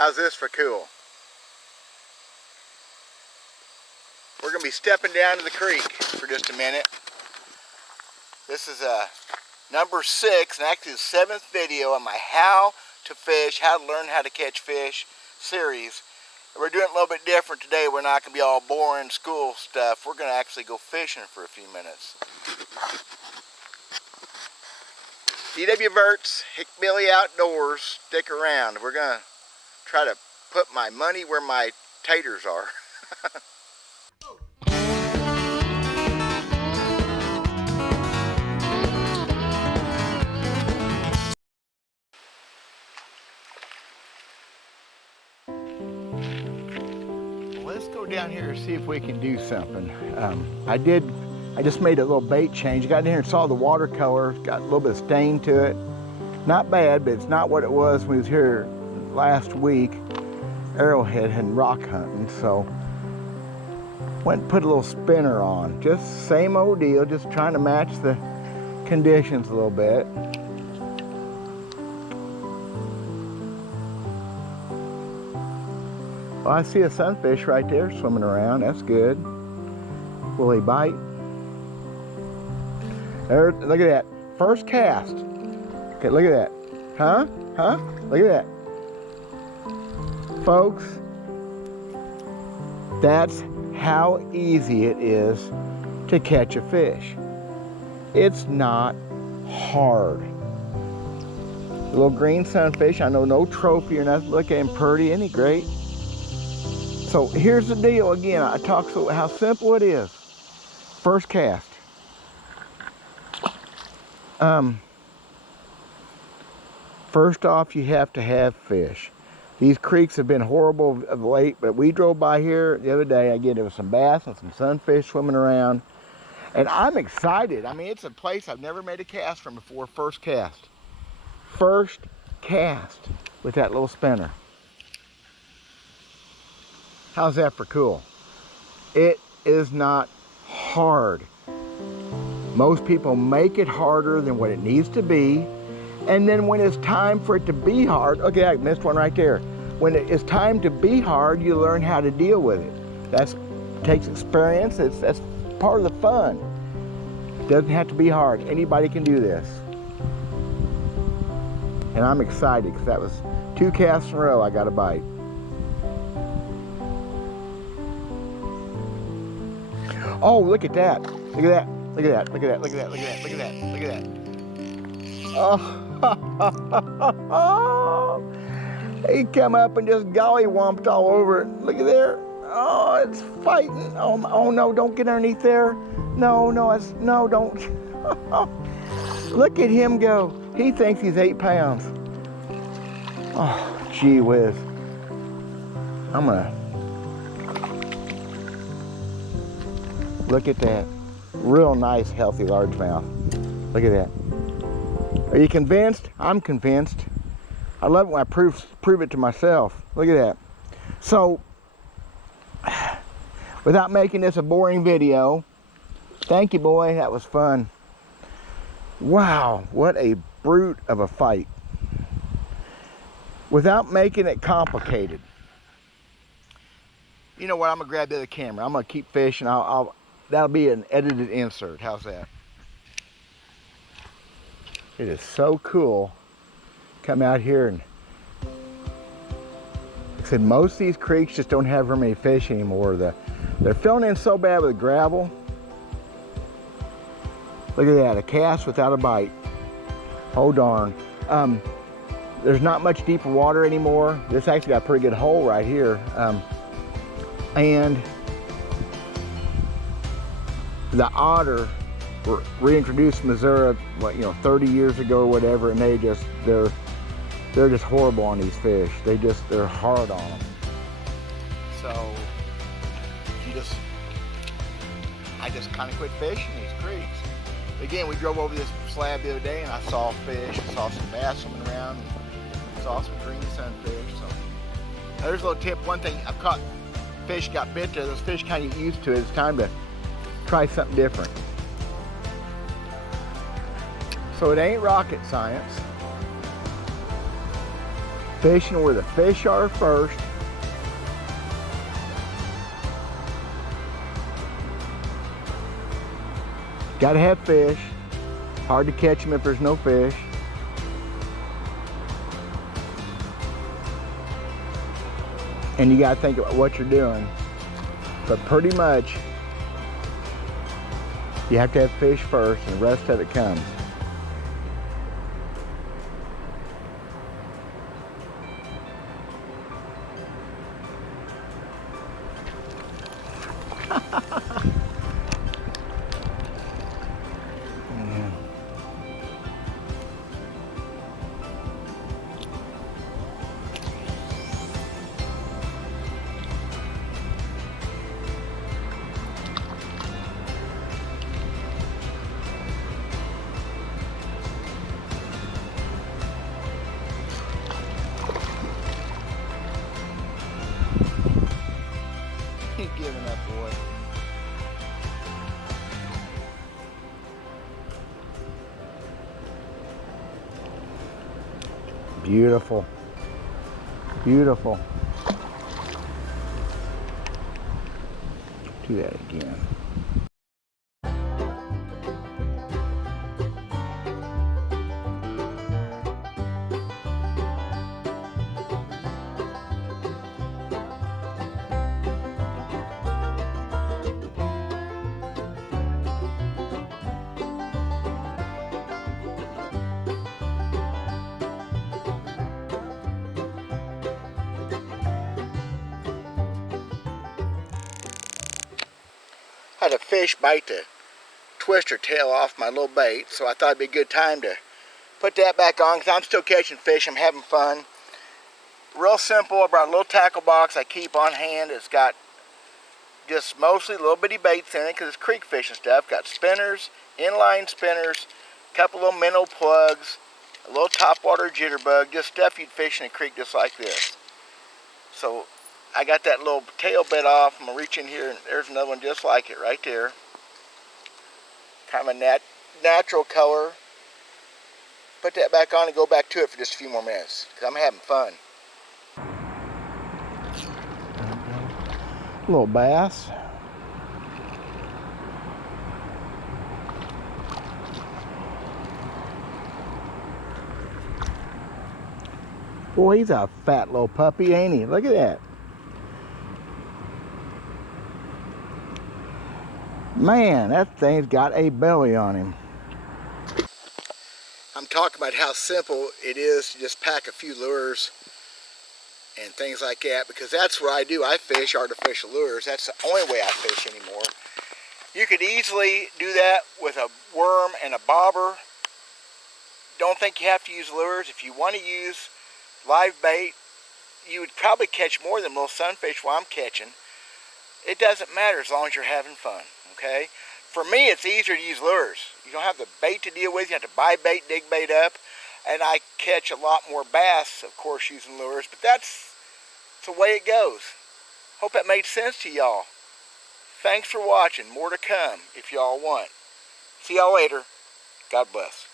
How's this for cool? We're gonna be stepping down to the creek for just a minute. This is number 6 and actually the 7th video on my how to fish, how to learn how to catch fish series. And we're doing it a little bit different today. We're not gonna be all boring school stuff. We're gonna actually go fishing for a few minutes. DW Verts, Hick Billy Outdoors, stick around. We're gonna try to put my money where my taters are. Let's go down here and see if we can do something. I just made a little bait change. Got in here and saw the watercolor. Got a little bit of stain to it. Not bad, but it's not what it was when we was here last week, arrowhead and rock hunting. So went and put a little spinner on. Just same old deal, just trying to match the conditions a little bit. Well, I see a sunfish right there swimming around. That's good. Will he bite? There, look at that. First cast. Okay, look at that. Huh? Look at that. Folks, that's how easy it is to catch a fish. It's not hard. A little green sunfish. I know no trophy or nothing. Look at him pretty. Isn't he great? So here's the deal again. I talked about how simple it is. First cast. First off, you have to have fish. These creeks have been horrible of late, but we drove by here the other day. Again, there was some bass and some sunfish swimming around. And I'm excited. I mean, it's a place I've never made a cast from before. First cast. First cast with that little spinner. How's that for cool? It is not hard. Most people make it harder than what it needs to be. And then when it's time for it to be hard, okay, I missed one right there. When it's time to be hard, you learn how to deal with it. That takes experience. That's part of the fun. It doesn't have to be hard. Anybody can do this. And I'm excited because that was 2 casts in a row I got a bite. Oh, look at that. Look at that. Look at that. Look at that. Look at that. Look at that. Look at that. Look at that. Oh, he come up and just golly womped all over it. Look at there. Oh, it's fighting. Oh no, don't get underneath there. No, don't. Look at him go. He thinks he's 8 pounds. Oh, gee whiz. I'm gonna. Look at that. Real nice, healthy largemouth. Look at that. Are you convinced? I'm convinced. I love it when I prove it to myself. Look at that. So, without making this a boring video, thank you, boy. That was fun. Wow, what a brute of a fight. Without making it complicated. You know what? I'm gonna grab the other camera. I'm gonna keep fishing. That'll be an edited insert. How's that? It is so cool. Come out here and like I said, most of these creeks just don't have very many fish anymore. They're filling in so bad with gravel. Look at that, a cast without a bite. Oh darn. There's not much deeper water anymore. This actually got a pretty good hole right here. And the otter were reintroduced in Missouri, 30 years ago or whatever, and they're just horrible on these fish. They're hard on them. So I just kind of quit fishing these creeks. Again, we drove over this slab the other day and I saw fish, I saw some bass swimming around, and saw some green sunfish. So there's a little tip. One thing I've caught fish got bit there. Those fish kind of get used to it. It's time to try something different. So it ain't rocket science. Fishing where the fish are first. Gotta have fish. Hard to catch them if there's no fish. And you gotta think about what you're doing. But pretty much, you have to have fish first and the rest of it comes. Keep giving up, boy. Beautiful. Beautiful. Do that again. Had a fish bite to twist her tail off my little bait, so I thought it'd be a good time to put that back on because I'm still catching fish. I'm having fun. Real simple. I brought a little tackle box I keep on hand. It's got just mostly little bitty baits in it because it's creek fishing stuff. Got spinners, inline spinners, a couple little minnow plugs, a little topwater jitterbug, just stuff you'd fish in a creek just like this. So I got that little tail bit off. I'm going to reach in here and there's another one just like it right there. Kind of a natural color. Put that back on and go back to it for just a few more minutes because I'm having fun. Little bass. Boy, he's a fat little puppy, ain't he? Look at that. Man, that thing's got a belly on him. I'm talking about how simple it is to just pack a few lures and things like that, because that's what I do. I fish artificial lures. That's the only way I fish anymore. You could easily do that with a worm and a bobber. Don't think you have to use lures. If you want to use live bait, you would probably catch more than little sunfish while I'm catching. It doesn't matter as long as you're having fun. Okay? For me, it's easier to use lures. You don't have the bait to deal with. You have to buy bait, dig bait up. And I catch a lot more bass, of course, using lures. But that's the way it goes. Hope that made sense to y'all. Thanks for watching. More to come if y'all want. See y'all later. God bless.